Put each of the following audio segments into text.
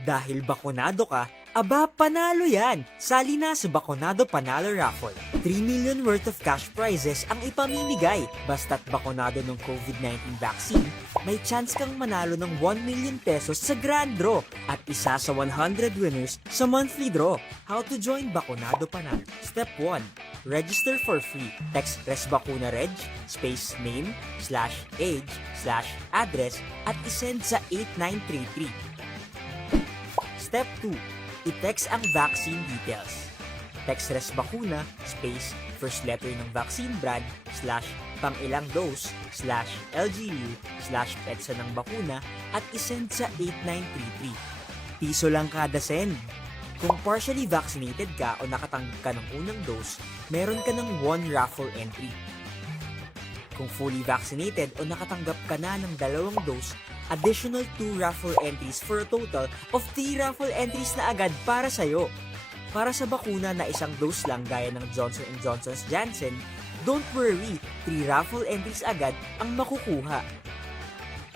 Dahil bakunado ka, aba panalo yan! Sali na sa Bakunado Panalo Raffle. 3 million worth of cash prizes ang ipamimigay. Basta't bakunado ng COVID-19 vaccine, may chance kang manalo ng 1 million pesos sa grand draw at isa sa 100 winners sa monthly draw. How to join Bakunado Panalo? Step 1. Register for free. Text ResBakunaReg, space name, /age, /address at isend sa 8933. Step 2. I-text ang vaccine details. Text ResBakuna, space, first letter ng vaccine brand, /pangilang dose, /LGU, /petsa ng bakuna, at isend sa 8933. Piso lang kada send. Kung partially vaccinated ka o nakatanggap ka ng unang dose, meron ka ng 1 raffle entry. Kung fully vaccinated o nakatanggap ka na ng 2 dose, additional 2 raffle entries for a total of 3 raffle entries na agad para sa'yo. Para sa bakuna na isang dose lang gaya ng Johnson & Johnson's Janssen, don't worry, 3 raffle entries agad ang makukuha.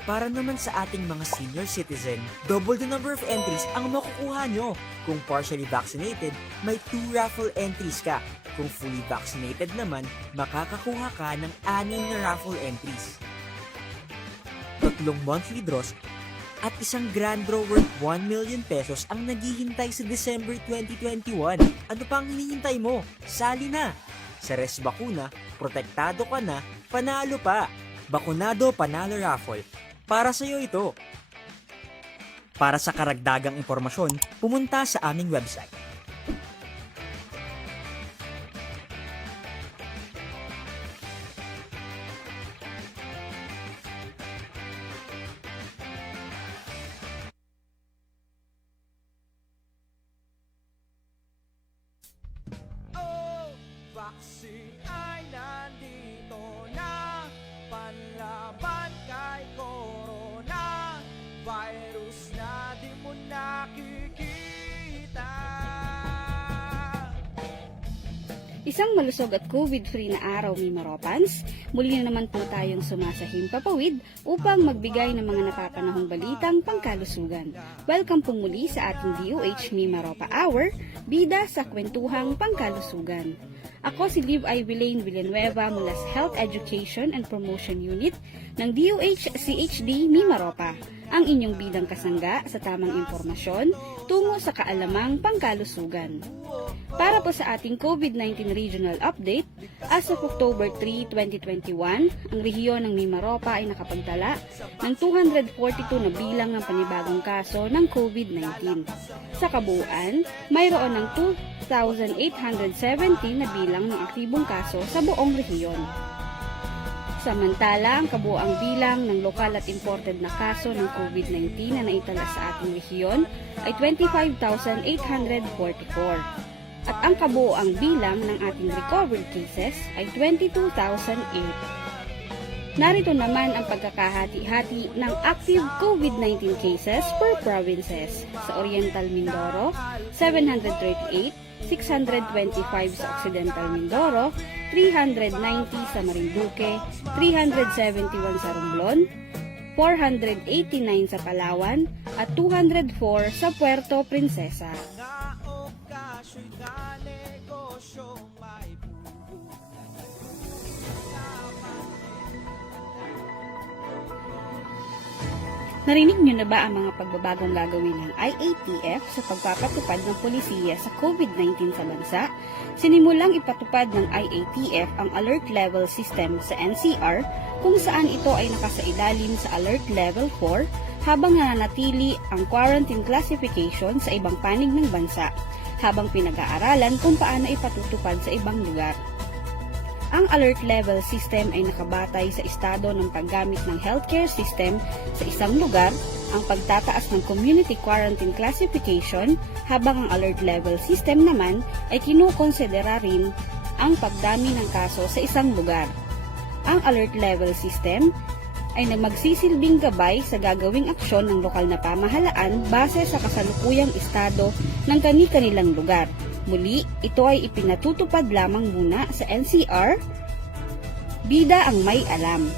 Para naman sa ating mga senior citizen, double the number of entries ang makukuha nyo. Kung partially vaccinated, may 2 raffle entries ka. Kung fully vaccinated naman, makakakuha ka ng 6 na raffle entries. 3 monthly draws at isang grand draw worth 1 million pesos ang naghihintay sa December 2021. Ano pang hinihintay mo? Sali na! Sa ResBakuna, protektado ka na, panalo pa! Bakunado Panalo Raffle. Para sa iyo ito. Para sa karagdagang impormasyon, pumunta sa aming website. Vaccine ay nandito na, panlaban kay corona, virus na di mo nakikita. Isang malusog at COVID-free na araw, Mimaropans. Muli na naman po tayong sumasahim papawid upang magbigay ng mga napapanahong balitang pangkalusugan. Welcome po muli sa ating DOH Mimaropa Hour, bida sa kwentuhang pangkalusugan. Ako si Liv Ivilane Villanueva mula sa Health Education and Promotion Unit ng DOH CHD Mimaropa, ang inyong bidang kasangga sa tamang impormasyon tungo sa kaalamang pangkalusugan. Para po sa ating COVID-19 Regional Update, as of October 3, 2021, ang rehiyon ng Mimaropa ay nakapagtala ng 242 na bilang ng panibagong kaso ng COVID-19. Sa kabuuan, mayroon ng 2,817 na bilang ng aktibong kaso sa buong rehiyon. Samantala, ang kabuuang bilang ng lokal at imported na kaso ng COVID-19 na naitala sa ating rehiyon ay 25,844. At ang kabuuang bilang ng ating recovered cases ay 22,008. Narito naman ang pagkakahati-hati ng active COVID-19 cases per provinces. Sa Oriental Mindoro, 738, 625 sa Occidental Mindoro, 390 sa Marinduque, 371 sa Romblon, 489 sa Palawan, at 204 sa Puerto Princesa. Narinig niyo na ba ang mga pagbabagong gagawin ng IATF sa pagpapatupad ng polisiya sa COVID-19 sa bansa? Sinimulang ipatupad ng IATF ang Alert Level System sa NCR kung saan ito ay nakasailalim sa Alert Level 4 habang nananatili ang quarantine classification sa ibang panig ng bansa habang pinag-aaralan kung paano ipatutupad sa ibang lugar. Ang alert level system ay nakabatay sa estado ng paggamit ng healthcare system sa isang lugar, ang pagtataas ng community quarantine classification, habang ang alert level system naman ay kinukonsidera rin ang pagdami ng kaso sa isang lugar. Ang alert level system ay magsisilbing gabay sa gagawing aksyon ng lokal na pamahalaan base sa kasalukuyang estado ng kani-kanilang lugar. Muli, ito ay ipinatutupad lamang muna sa NCR, bida ang may alam.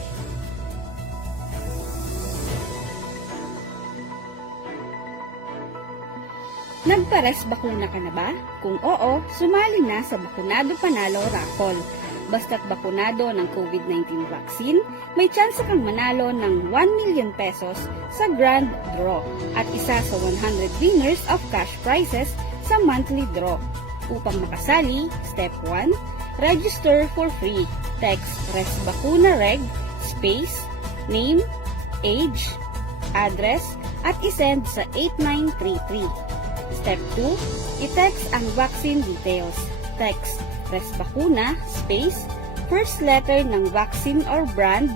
Nagpares bakuna ka na ba? Kung oo, sumali na sa Bakunado Panalo Raffle. Basta't bakunado ng COVID-19 vaccine, may tsansa kang manalo ng 1 million pesos sa grand draw at isa sa 100 winners of cash prizes sa monthly draw. Upang makasali, Step 1, register for free. Text RESBACUNAREG, space, name, age, address, at isend sa 8933. Step 2, i-text ang vaccine details. Text RESBACUNA, space, first letter ng vaccine or brand,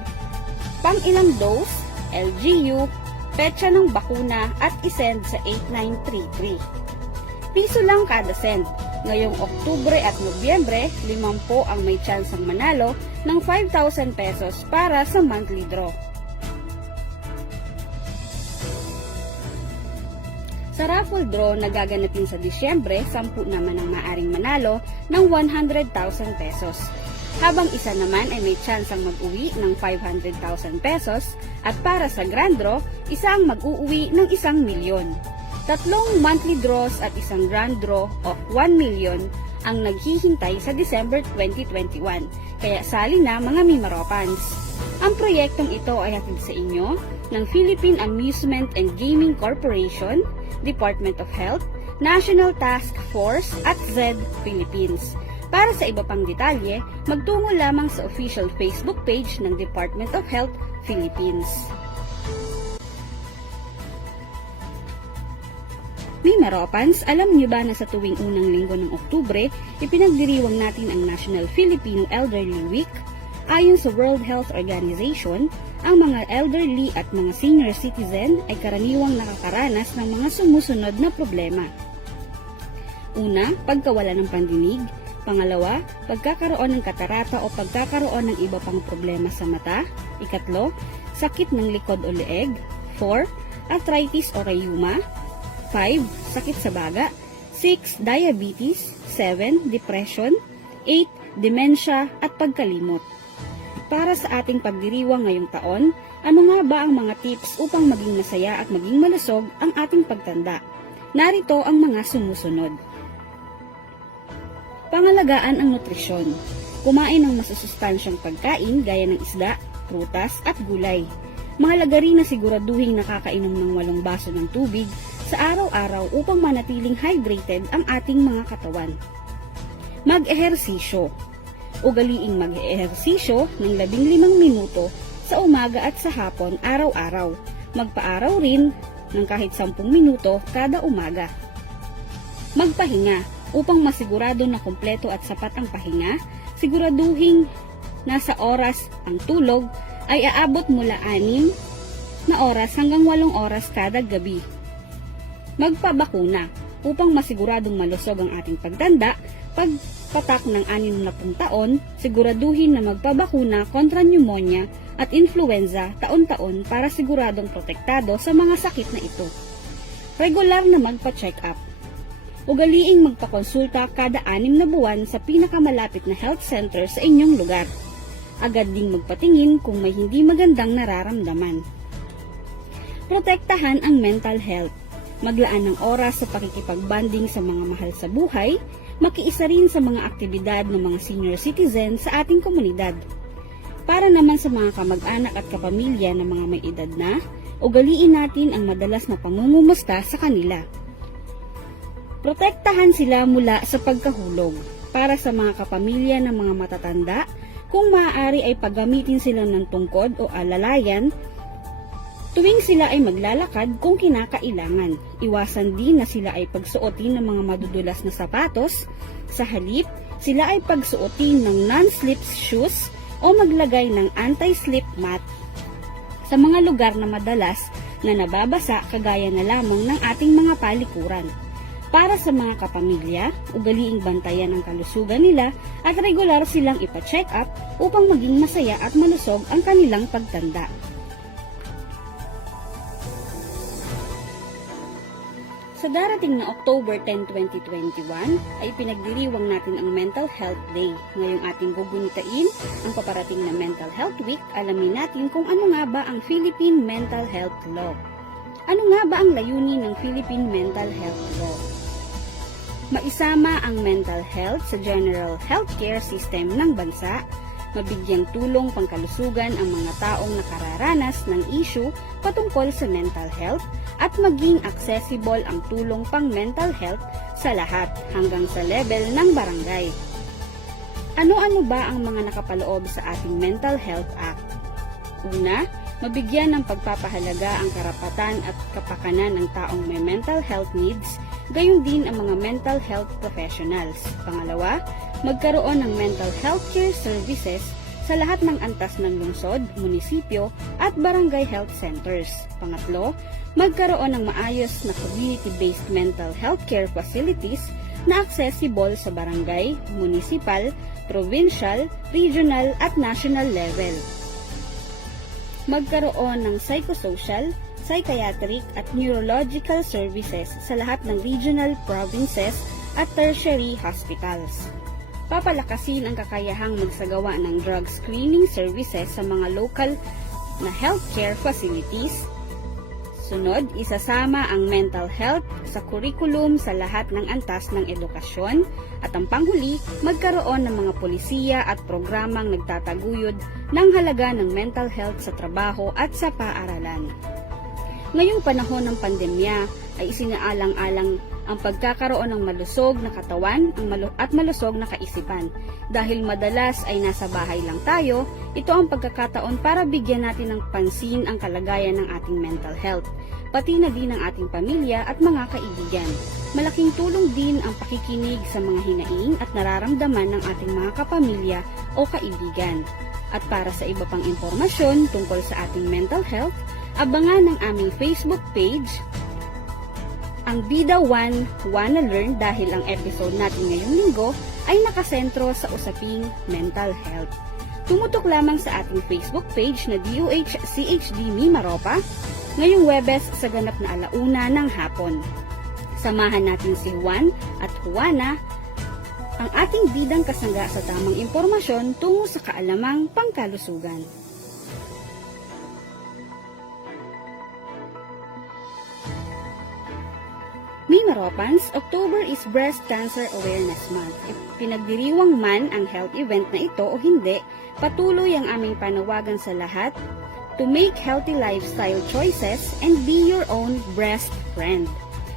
pang ilang dose, LGU, petsa ng bakuna at isend sa 8933. Piso lang kada send. Ngayong Oktubre at Nobyembre, 50 ang may tsansang manalo ng 5,000 pesos para sa monthly draw. Sa raffle draw na gaganapin sa Disyembre, 10 naman ang maaring manalo ng 100,000 pesos. Habang isa naman ay may tsansang mag-uwi ng 500,000 pesos at para sa grand draw, isa ang mag-uuwi ng 1 milyon. 3 monthly draws at isang grand draw of 1 million ang naghihintay sa December 2021. Kaya sali na mga Mimaropans. Ang proyektong ito ay hatid sa inyo ng Philippine Amusement and Gaming Corporation, Department of Health, National Task Force at Z Philippines. Para sa iba pang detalye, magtungo lamang sa official Facebook page ng Department of Health, Philippines. Mimaropans, alam niyo ba na sa tuwing unang linggo ng Oktubre, ipinagdiriwang natin ang National Filipino Elderly Week? Ayon sa World Health Organization, ang mga elderly at mga senior citizen ay karaniwang nakakaranas ng mga sumusunod na problema. Una, pagkawala ng pandinig. Pangalawa, pagkakaroon ng katarata o pagkakaroon ng iba pang problema sa mata. Ikatlo, sakit ng likod o leeg. 4, arthritis o rheuma. 5, sakit sa baga. 6, diabetes. 7, depression. 8, dementia at pagkalimot. Para sa ating pagdiriwang ngayong taon, ano nga ba ang mga tips upang maging masaya at maging malusog ang ating pagtanda? Narito ang mga sumusunod. Pangalagaan ang nutrisyon. Kumain ng masusustansyang pagkain gaya ng isda, prutas at gulay. Mahalaga rin na siguraduhing nakakainom ng 8 baso ng tubig sa araw-araw upang manatiling hydrated ang ating mga katawan. Mag-ehersisyo. Ugaliing mag-ehersisyo ng 15 minuto sa umaga at sa hapon araw-araw. Magpaaraw rin ng kahit 10 minuto kada umaga. Magpahinga. Upang masigurado na kumpleto at sapat ang pahinga, siguraduhing nasa oras ang tulog ay aabot mula 6 na oras hanggang 8 oras kada gabi. Magpabakuna. Upang masiguradong malusog ang ating pagtanda, pagpatak ng 60 taon, siguraduhin na magpabakuna kontra pneumonia at influenza taon-taon para siguradong protektado sa mga sakit na ito. Regular na magpa-check up. Ugaliing magpakonsulta kada 6 na buwan sa pinakamalapit na health center sa inyong lugar. Agad ding magpatingin kung may hindi magandang nararamdaman. Protektahan ang mental health. Maglaan ng oras sa pakikipagbanding sa mga mahal sa buhay, makiisa rin sa mga aktibidad ng mga senior citizen sa ating komunidad. Para naman sa mga kamag-anak at kapamilya ng mga may edad na, ugaliin natin ang madalas na pangungumusta sa kanila. Protektahan sila mula sa pagkahulog. Para sa mga kapamilya ng mga matatanda, kung maaari ay paggamitin sila ng tungkod o alalayan tuwing sila ay maglalakad kung kinakailangan. Iwasan din na sila ay pagsuotin ng mga madudulas na sapatos. Sa halip, sila ay pagsuotin ng non-slip shoes o maglagay ng anti-slip mat sa mga lugar na madalas na nababasa kagaya na lamang ng ating mga palikuran. Para sa mga kapamilya, ugaliing bantayan ang kalusugan nila at regular silang ipa-check up upang maging masaya at malusog ang kanilang pagtanda. Sa darating na October 10, 2021, ay pinagdiriwang natin ang Mental Health Day. Ngayong ating gugunitain ang paparating na Mental Health Week, alamin natin kung ano nga ba ang Philippine Mental Health Law. Ano nga ba ang layunin ng Philippine Mental Health Law? maisama ang mental health sa general healthcare system ng bansa, mabigyang tulong pangkalusugan ang mga taong nakararanas ng issue patungkol sa mental health, at maging accessible ang tulong pang mental health sa lahat hanggang sa level ng barangay. Ano-ano ba ang mga nakapaloob sa ating Mental Health Act? Una, mabigyan ng pagpapahalaga ang karapatan at kapakanan ng taong may mental health needs, gayon din ang mga mental health professionals. Pangalawa, magkaroon ng mental health care services sa lahat ng antas ng lungsod, munisipyo at barangay health centers. Pangatlo, magkaroon ng maayos na community-based mental health care facilities na accessible sa barangay, municipal, provincial, regional at national level. Magkaroon ng psychosocial, psychiatric at neurological services sa lahat ng regional provinces at tertiary hospitals. Papalakasin ang kakayahang magsagawa ng drug screening services sa mga local na healthcare facilities. Sunod, isasama ang mental health sa kurikulum sa lahat ng antas ng edukasyon. At ang panghuli, magkaroon ng mga polisiya at programang nagtataguyod ng halaga ng mental health sa trabaho at sa paaralan. Ngayong panahon ng pandemya ay isinaalang-alang ang pagkakaroon ng malusog na katawan at malusog na kaisipan. Dahil madalas ay nasa bahay lang tayo, ito ang pagkakataon para bigyan natin ng pansin ang kalagayan ng ating mental health, pati na din ang ating pamilya at mga kaibigan. Malaking tulong din ang pakikinig sa mga hinaing at nararamdaman ng ating mga kapamilya o kaibigan. At para sa iba pang impormasyon tungkol sa ating mental health, abangan ang aming Facebook page, ang Bida 1 Wanna Learn, dahil ang episode natin ngayong linggo ay nakasentro sa usaping mental health. Tumutok lamang sa ating Facebook page na DOH-CHD Mimaropa ngayong Webes sa ganap na 1:00 ng hapon. Samahan natin si Juan at Juana, ang ating bidang kasangga sa tamang impormasyon tungo sa kaalamang pangkalusugan. Mimaropans, October is Breast Cancer Awareness Month. Pinagdiriwang man ang health event na ito o hindi, patuloy ang aming panawagan sa lahat to make healthy lifestyle choices and be your own breast friend.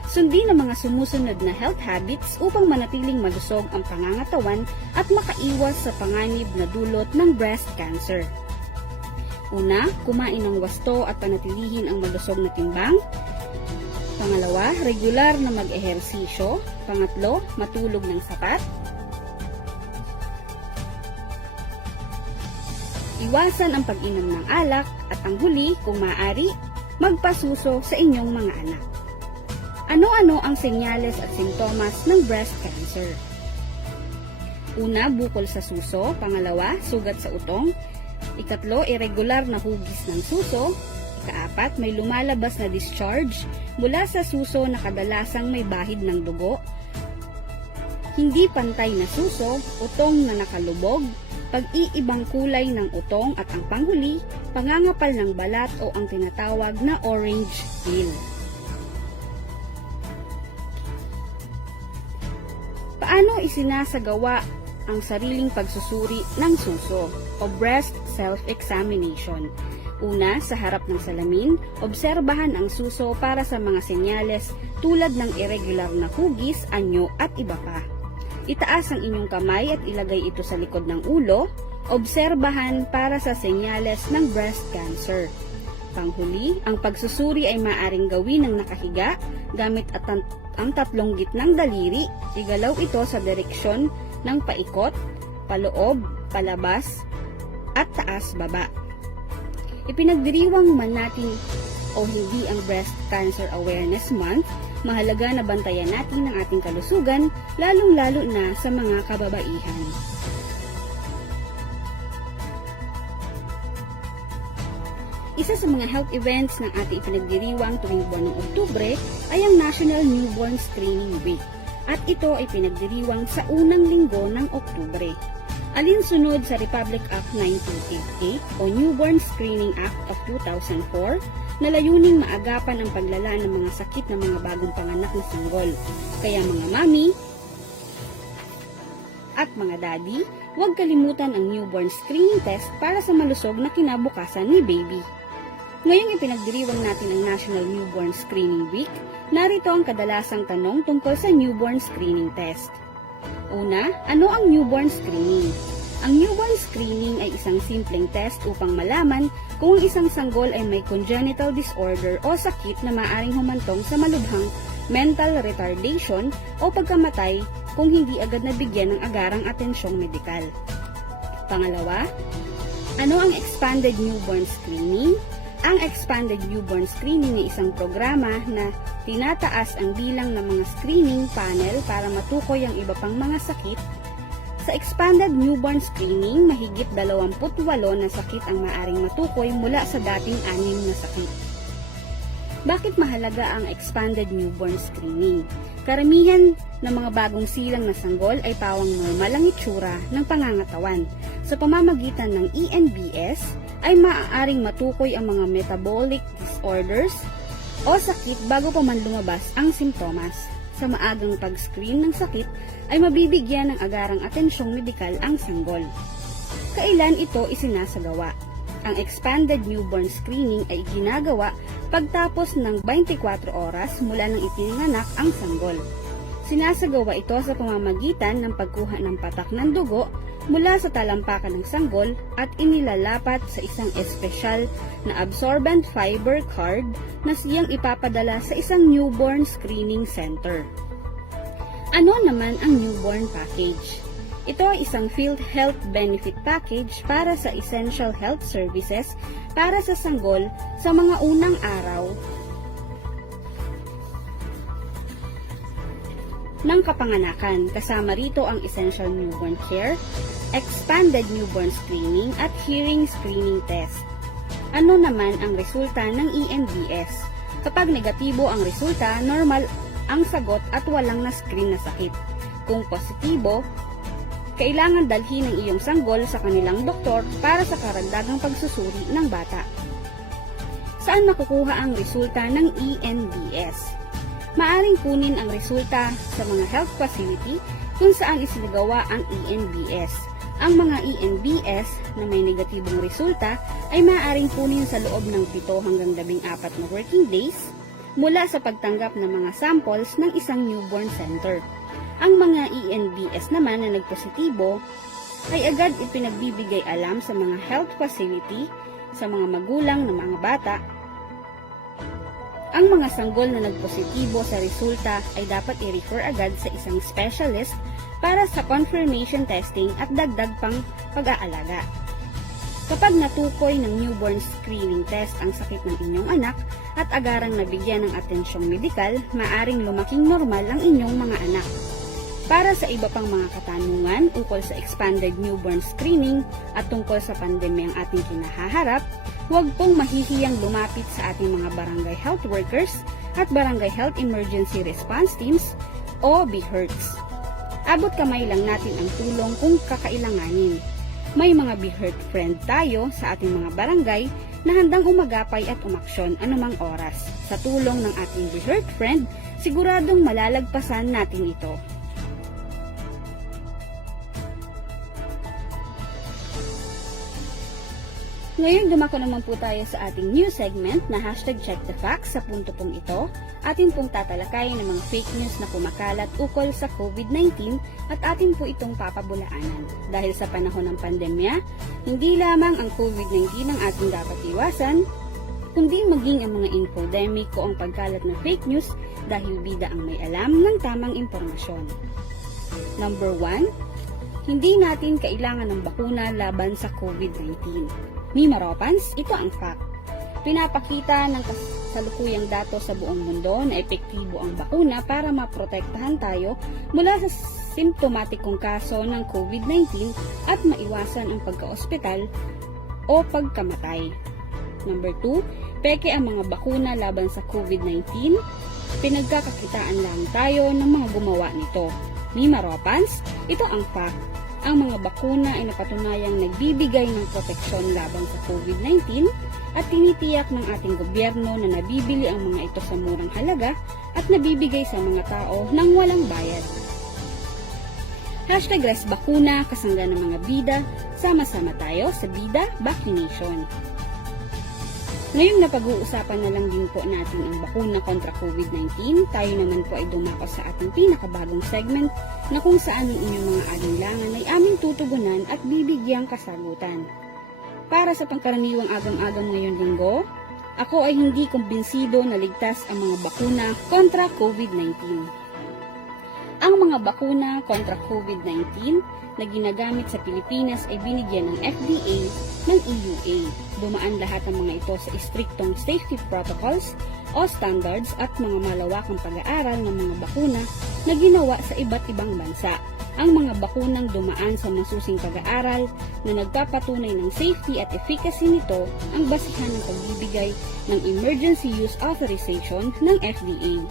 Sundin ang mga sumusunod na health habits upang manatiling malusog ang pangangatawan at makaiwas sa panganib na dulot ng breast cancer. Una, kumain ng wasto at panatilihin ang malusog na timbang. Pangalawa, regular na mag-ehersisyo. Pangatlo, matulog ng sapat. Iwasan ang pag-inom ng alak. At ang huli, kung maaari, magpasuso sa inyong mga anak. Ano-ano ang senyales at simptomas ng breast cancer? Una, bukol sa suso. Pangalawa, sugat sa utong. Ikatlo, irregular na hugis ng suso. Ikaapat, may lumalabas na discharge mula sa suso na kadalasang may bahid ng dugo. Hindi pantay na suso, utong na nakalubog, pag-iibang kulay ng utong at ang panghuli, pangangapal ng balat o ang tinatawag na orange peel. Paano isinasagawa ang sariling pagsusuri ng suso o breast self-examination? Una, sa harap ng salamin, obserbahan ang suso para sa mga senyales tulad ng irregular na hugis, anyo at iba pa. Itaas ang inyong kamay at ilagay ito sa likod ng ulo. Obserbahan para sa senyales ng breast cancer. Panghuli, ang pagsusuri ay maaaring gawin ng nakahiga gamit ang tatlong gitnang daliri. Igalaw ito sa direksyon ng paikot, paloob, palabas at taas-baba. Ipinagdiriwang man natin o hindi ang Breast Cancer Awareness Month, mahalaga na bantayan natin ang ating kalusugan, lalong-lalo na sa mga kababaihan. Isa sa mga health events ng ating ipinagdiriwang tuwing buwan ng Oktubre ay ang National Newborn Screening Week, at ito ay pinagdiriwang sa unang linggo ng Oktubre. Alinsunod sa Republic Act 9288 o Newborn Screening Act of 2004 na layuning maagapan ang paglala ng mga sakit ng mga bagong panganak na sanggol. Kaya mga mami, At mga daddy, huwag kalimutan ang newborn screening test para sa malusog na kinabukasan ni baby. Ngayong ipinagdiriwang natin ang National Newborn Screening Week, narito ang kadalasang tanong tungkol sa newborn screening test. Una, ano ang newborn screening? Ang newborn screening ay isang simpleng test upang malaman kung ang isang sanggol ay may congenital disorder o sakit na maaaring humantong sa malubhang mental retardation o pagkamatay kung hindi agad nabigyan ng agarang atensyong medikal. Pangalawa, ano ang expanded newborn screening? Ang expanded newborn screening ay isang programa na tinataas ang bilang ng mga screening panel para matukoy ang iba pang mga sakit. Sa expanded newborn screening, mahigit 28 na sakit ang maaring matukoy mula sa dating 6 na sakit. Bakit mahalaga ang expanded newborn screening? Karamihan ng mga bagong silang na sanggol ay pawang normal ang itsura ng pangangatawan. Sa pamamagitan ng ENBS, ay maaaring matukoy ang mga metabolic disorders o sakit bago pa man lumabas ang simptomas. Sa maagang pag-screen ng sakit, ay mabibigyan ng agarang atensyong medikal ang sanggol. Kailan ito isinasagawa? Ang expanded newborn screening ay ginagawa pagtapos ng 24 oras mula nang ipinanganak ang sanggol. Sinasagawa ito sa pamamagitan ng pagkuha ng patak ng dugo mula sa talampakan ng sanggol at inilalapat sa isang espesyal na absorbent fiber card na siyang ipapadala sa isang newborn screening center. Ano naman ang newborn package? Ito ay isang field health benefit package para sa essential health services para sa sanggol sa mga unang araw ng kapanganakan. Kasama rito ang essential newborn care, expanded newborn screening at hearing screening test. Ano naman ang resulta ng ENBS? Kapag negatibo ang resulta, normal ang sagot at walang na-screen na sakit. Kung positibo, kailangan dalhin ang iyong sanggol sa kanilang doktor para sa karagdagang pagsusuri ng bata. Saan makukuha ang resulta ng ENBS? Maaring kunin ang resulta sa mga health facility kung saan isinagawa ang ENBS. Ang mga ENBS na may negatibong resulta ay maaaring kunin sa loob ng 7 hanggang 14 na working days mula sa pagtanggap ng mga samples ng isang newborn center. Ang mga ENBS naman na nagpositibo ay agad ipinagbibigay alam sa mga health facility, sa mga magulang ng mga bata. Ang mga sanggol na nagpositibo sa resulta ay dapat i-refer agad sa isang specialist para sa confirmation testing at dagdag pang pag-aalaga. Kapag natukoy ng newborn screening test ang sakit ng inyong anak at agarang nabigyan ng atensyong medikal, maaring lumaking normal ang inyong mga anak. Para sa iba pang mga katanungan ukol sa expanded newborn screening at tungkol sa pandemyang ating kinahaharap, huwag pong mahihiyang lumapit sa ating mga barangay health workers at barangay health emergency response teams o BHERTs. Abot kamay lang natin ang tulong kung kakailanganin. May mga BHERT friend tayo sa ating mga barangay na handang umagapay at umaksyon anumang oras. Sa tulong ng ating BHERT friend, siguradong malalagpasan natin ito. Ngayon, dumako naman po tayo sa ating new segment na #CheckTheFacts. Sa punto pong ito, atin pong tatalakayin ng mga fake news na kumakalat ukol sa COVID-19 at atin po itong papabulaanan. Dahil sa panahon ng pandemya, hindi lamang ang COVID-19 ang ating dapat iwasan, kundi maging ang mga infodemic o ang pagkalat ng fake news dahil bida ang may alam ng tamang impormasyon. Number 1, hindi natin kailangan ng bakuna laban sa COVID-19. Mima Ropans, ito ang fact. Pinapakita ng kasalukuyang datos sa buong mundo na epektibo ang bakuna para maprotektahan tayo mula sa simptomatikong kaso ng COVID-19 at maiwasan ang pagka-ospital o pagkamatay. Number 2, peke ang mga bakuna laban sa COVID-19. Pinagkakakitaan lang tayo ng mga gumawa nito. Mima Ropans, ito ang fact. Ang mga bakuna ay napatunayang nagbibigay ng proteksyon laban sa COVID-19 at tinitiyak ng ating gobyerno na nabibili ang mga ito sa murang halaga at nabibigay sa mga tao ng walang bayad. #ResBakuna, kasangga ng mga bida, sama-sama tayo sa Bida Vaccination. Ngayong napag-uusapan na lang din po natin ang bakuna kontra COVID-19, tayo naman po ay dumako sa ating pinakabagong segment na kung saan ang inyong mga alinlangan ay aming tutugunan at bibigyang kasagutan. Para sa pangkaraniwang agam-agam ngayong linggo, ako ay hindi kumbinsido na ligtas ang mga bakuna kontra COVID-19. Ang mga bakuna kontra COVID-19 na ginagamit sa Pilipinas ay binigyan ng FDA ng EUA. Dumaan lahat ng mga ito sa istriktong safety protocols o standards at mga malawakang pag-aaral ng mga bakuna na ginawa sa iba't ibang bansa. Ang mga bakunang dumaan sa masusing pag-aaral na nagpapatunay ng safety at efficacy nito ang basihan ng pagbibigay ng Emergency Use Authorization ng FDA.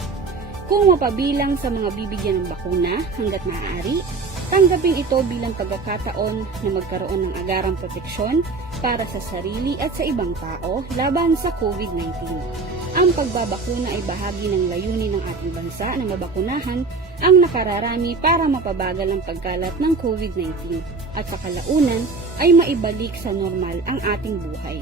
Kung mapabilang sa mga bibigyan ng bakuna hanggat maaari, tanggapin ito bilang pagkakataon na magkaroon ng agarang proteksyon para sa sarili at sa ibang tao laban sa COVID-19. Ang pagbabakuna ay bahagi ng layunin ng ating bansa na mabakunahan ang nakararami para mapabagal ang pagkalat ng COVID-19 at sa kalaunan ay maibalik sa normal ang ating buhay.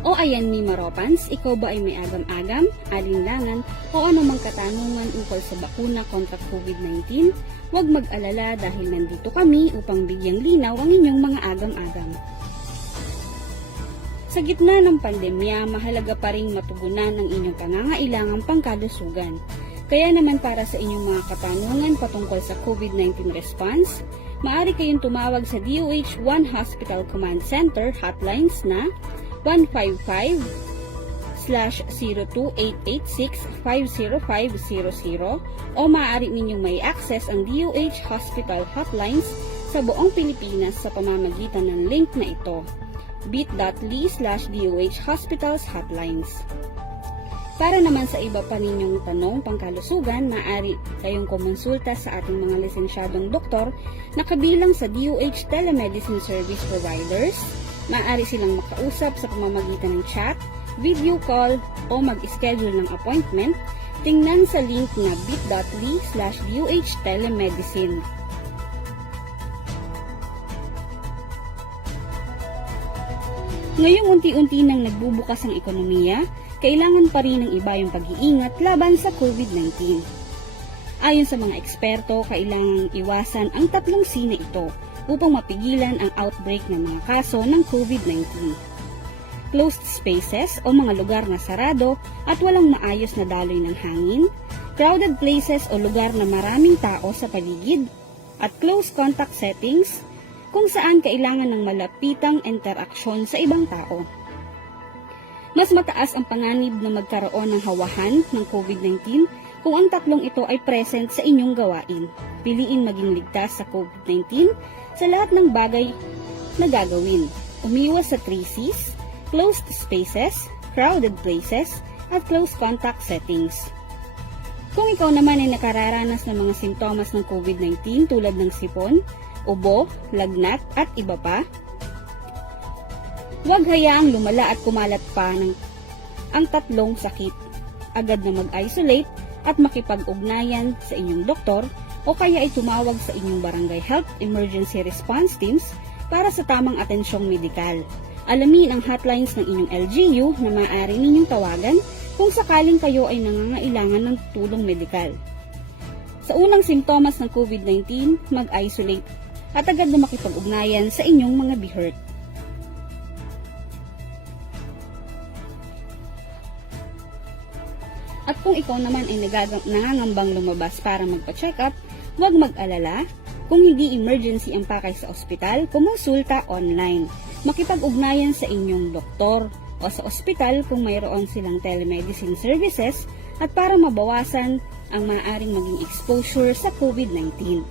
O ayan ni Maropans, ikaw ba ay may agam-agam, alinlangan o anumang katanungan ukol sa bakuna kontra COVID-19? Huwag mag-alala dahil nandito kami upang bigyang linaw ang inyong mga agam-agam. Sa gitna ng pandemya, mahalaga pa ring matugunan ang inyong pangangailangang pangkalusugan. Kaya naman para sa inyong mga katanungan patungkol sa COVID-19 response, maaari kayong tumawag sa DOH One Hospital Command Center hotlines na 155-02886-50500 o maaari ninyong may access ang DOH Hospital Hotlines sa buong Pilipinas sa pamamagitan ng link na ito, bit.ly/DOH Hospitals Hotlines. Para naman sa iba pa ninyong tanong pangkalusugan, maaari kayong kumonsulta sa ating mga lisensyadong doktor na kabilang sa DOH Telemedicine Service Providers. Maaari silang makausap sa pamamagitan ng chat, video call, o mag-schedule ng appointment. Tingnan sa link na bit.ly/DOH Telemedicine. Ngayong unti-unti nang nagbubukas ang ekonomiya, kailangan pa rin ng iba yung pag-iingat laban sa COVID-19. Ayon sa mga eksperto, kailangang iwasan ang tatlong C na ito upang mapigilan ang outbreak ng mga kaso ng COVID-19. Closed spaces o mga lugar na sarado at walang maayos na daloy ng hangin, crowded places o lugar na maraming tao sa paligid, at close contact settings kung saan kailangan ng malapitang interaksyon sa ibang tao. Mas mataas ang panganib na magkaroon ng hawahan ng COVID-19 kung ang tatlong ito ay present sa inyong gawain. Piliin maging ligtas sa COVID-19 sa lahat ng bagay na gagawin. Umiwas sa 3Cs, closed spaces, crowded places, at close contact settings. Kung ikaw naman ay nakararanas ng mga simptomas ng COVID-19 tulad ng sipon, ubo, lagnat, at iba pa, huwag hayaang lumala at kumalat pa ang tatlong sakit. Agad na mag-isolate at makipag-ugnayan sa inyong doktor o kaya ay tumawag sa inyong barangay health emergency response teams para sa tamang atensyong medikal. Alamin ang hotlines ng inyong LGU na maaari ninyong tawagan kung sakaling kayo ay nangangailangan ng tulong medikal. Sa unang simptomas ng COVID-19, mag-isolate at agad na makipag-ugnayan sa inyong mga BHERT. At kung ikaw naman ay nangangambang lumabas para magpa-check up, huwag mag-alala. Kung hindi emergency ang pakay sa ospital, kumonsulta online. Makipag-ugnayan sa inyong doktor o sa ospital kung mayroon silang telemedicine services at para mabawasan ang maaaring maging exposure sa COVID-19.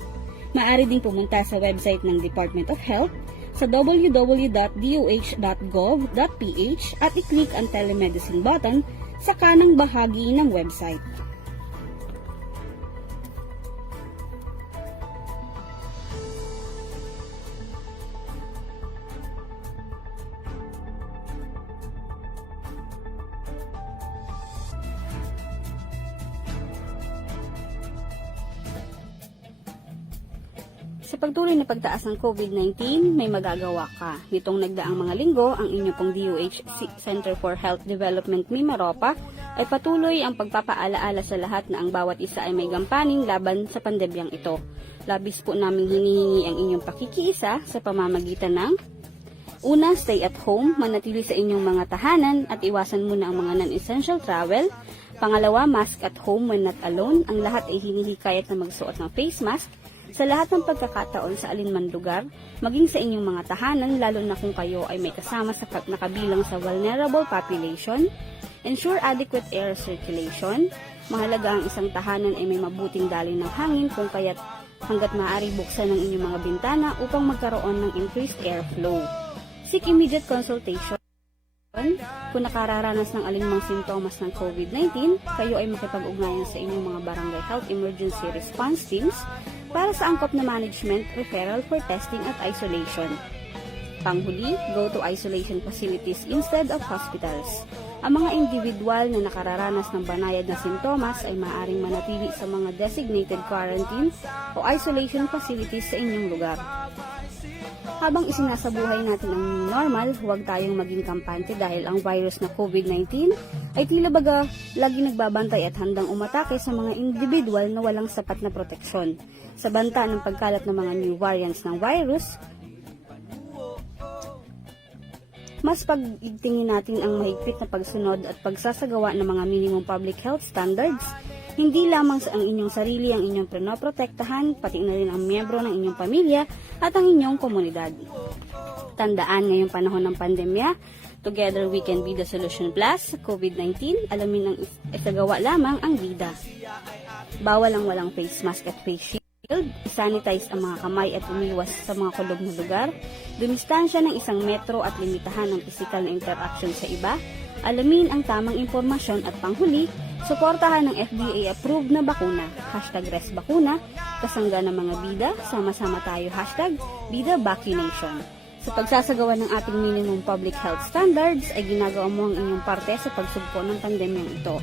Maaari ding pumunta sa website ng Department of Health sa www.doh.gov.ph at i-click ang telemedicine button sa kanang bahagi ng website. pagtuloy na pagtaas ng COVID-19, may magagawa ka. Nitong nagdaang mga linggo, ang inyo pong DOH Center for Health Development Mimaropa ay patuloy ang pagpapaalaala sa lahat na ang bawat isa ay may gampaning laban sa pandemyang ito. Labis po naming hinihingi ang inyong pakikiisa sa pamamagitan ng una, stay at home, manatili sa inyong mga tahanan at iwasan muna ang mga non-essential travel. Pangalawa, mask at home when not alone. Ang lahat ay hinihikayat na magsuot ng face mask sa lahat ng pagkakataon sa alinman lugar, maging sa inyong mga tahanan, lalo na kung kayo ay may kasama sa nakabilang sa vulnerable population. Ensure adequate air circulation. Mahalaga ang isang tahanan ay may mabuting daloy ng hangin kung kaya't hanggat maaari buksan ng inyong mga bintana upang magkaroon ng increased airflow. Seek immediate consultation. Kung nakararanas ng alinmang simptomas ng COVID-19, kayo ay makipag-ugnayan sa inyong mga barangay health emergency response teams para sa angkop na management, referral for testing at isolation. Panghuli, go to isolation facilities instead of hospitals. Ang mga individual na nakararanas ng banayad na simptomas ay maaaring manatili sa mga designated quarantine o isolation facilities sa inyong lugar. Habang isinasabuhay natin ang new normal, huwag tayong maging kampante dahil ang virus na COVID-19 ay tila baga lagi nagbabantay at handang umatake sa mga individual na walang sapat na proteksyon. Sa banta ng pagkalat ng mga new variants ng virus, mas pag-igtingin natin ang mahigpit na pagsunod at pagsasagawa ng mga minimum public health standards. Hindi lamang sa ang inyong sarili ang inyong pinoprotektahan, pati na rin ang miyembro ng inyong pamilya at ang inyong komunidad. Tandaan ngayong panahon ng pandemya, together we can be the solution plus sa COVID-19, alamin ang isagawa lamang ang vida. Bawal ang walang face mask at face shield, sanitize ang mga kamay at umiwas sa mga kulog na lugar, dumistansya ng 1 metro at limitahan ang physical na interaction sa iba, alamin ang tamang impormasyon at panghuli, suportahan ng FDA-approved na bakuna, #ResBakuna, kasangga ng mga bida, sama-sama tayo, #BidaVaccination. Sa pagsasagawa ng ating minimum public health standards, ay ginagawa mo ang inyong parte sa pagsugpo ng pandemyang ito.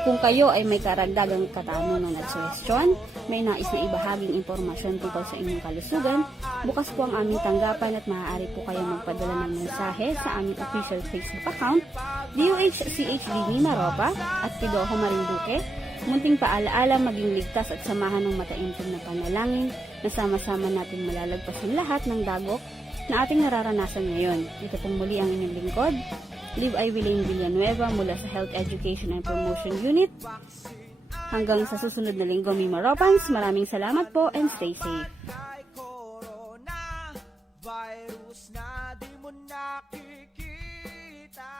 Kung kayo ay may karagdagang katanungan at suhestyon, may nais na ibahaging impormasyon tungkol sa inyong kalusugan, bukas po ang aming tanggapan at maaari po kayong magpadala ng mensahe sa aming official Facebook account, DOH-CHD Mimaropa at Pidoho Marinduque. Munting paalaala, maging ligtas at samahan ng mataimtim na panalangin na sama-sama natin malalagpasan lahat ng dagok na ating nararanasan ngayon. Ito pong muli ang inyong lingkod, Liv Iwilaine Villanueva mula sa Health Education and Promotion Unit. Hanggang sa susunod na linggo, Mimaropans, maraming salamat po and stay safe. Kay corona, virus na di mo nakikita.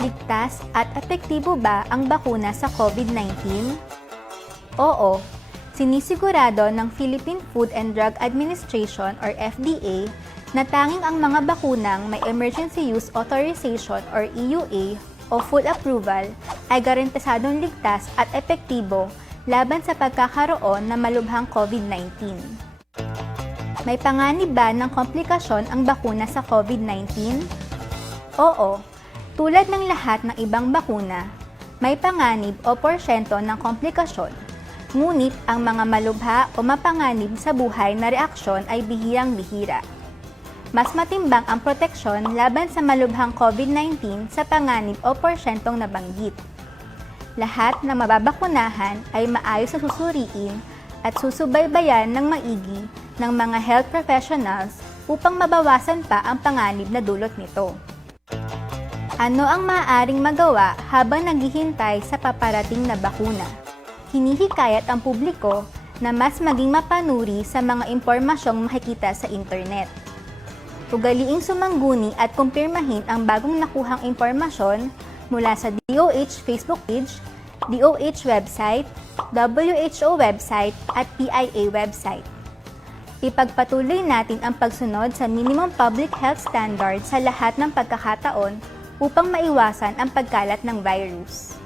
Ligtas at epektibo ba ang bakuna sa COVID-19? Oo, sinisigurado ng Philippine Food and Drug Administration or FDA na tanging ang mga bakunang may Emergency Use Authorization or EUA o Food Approval ay garantisadong ligtas at epektibo laban sa pagkakaroon ng malubhang COVID-19. May panganib ba ng komplikasyon ang bakuna sa COVID-19? Oo, tulad ng lahat ng ibang bakuna, may panganib o porsyento ng komplikasyon. Ngunit ang mga malubha o mapanganib sa buhay na reaksyon ay bihirang-bihira. Mas matimbang ang proteksyon laban sa malubhang COVID-19 sa panganib o porsyentong nabanggit. Lahat ng mababakunahan ay maayos na susuriin at susubaybayan ng maigi ng mga health professionals upang mabawasan pa ang panganib na dulot nito. Ano ang maaaring magawa habang naghihintay sa paparating na bakuna? Hinihikayat ang publiko na mas maging mapanuri sa mga impormasyong makikita sa internet. Ugaliing sumangguni at kumpirmahin ang bagong nakuhang impormasyon mula sa DOH Facebook page, DOH website, WHO website at PIA website. Ipagpatuloy natin ang pagsunod sa minimum public health standards sa lahat ng pagkakataon upang maiwasan ang pagkalat ng virus.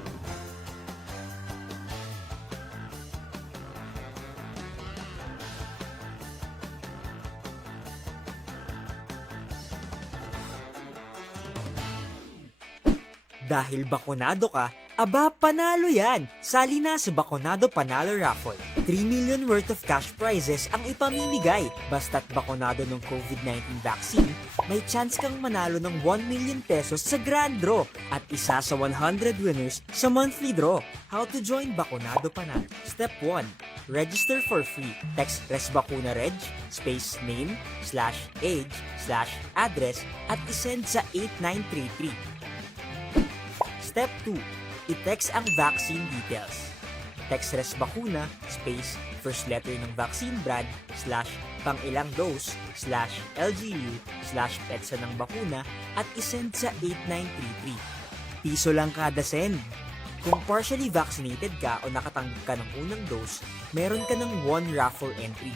Dahil bakunado ka, Aba, panalo yan! Sali na sa Bakunado Panalo Raffle. 3 million worth of cash prizes ang ipamimigay. Basta't bakunado ng COVID-19 vaccine, may chance kang manalo ng 1 million pesos sa grand draw at isa sa 100 winners sa monthly draw. How to join Bakunado Panalo? Step 1. Register for free. Text ResBacunaReg, space name, /age, /address at isend sa 8933. Step 2. I-text ang vaccine details. Text ResBacuna, space, first letter ng vaccine brand, /pangilang dose, /LGU, /petsa ng bakuna, at isend sa 8933. Piso lang kada send. Kung partially vaccinated ka o nakatanggap ka ng unang dose, meron ka ng 1 raffle entry.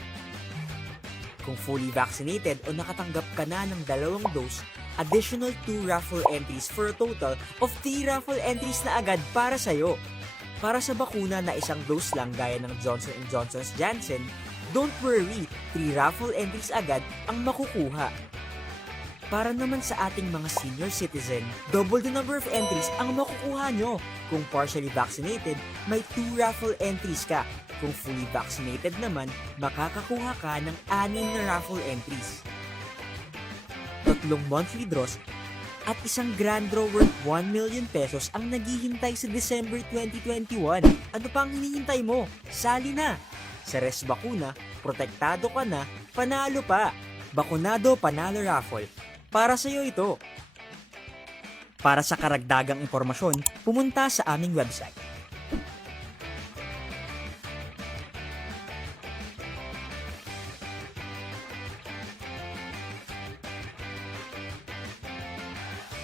Kung fully vaccinated o nakatanggap ka na ng 2 dose, additional 2 raffle entries for a total of 3 raffle entries na agad para sa'yo. Para sa bakuna na isang dose lang gaya ng Johnson & Johnson's Janssen, don't worry, 3 raffle entries agad ang makukuha. Para naman sa ating mga senior citizen, double the number of entries ang makukuha nyo. Kung partially vaccinated, may 2 raffle entries ka. Kung fully vaccinated naman, makakakuha ka ng 6 na raffle entries. 3 monthly draws at isang grand draw worth 1 million pesos ang naghihintay sa December 2021. Ano pang hinihintay mo? Sali na! Sa ResBacuna, protektado ka na, panalo pa! Bakunado Panalo Raffle. Para sa'yo ito. Para sa karagdagang impormasyon, pumunta sa aming website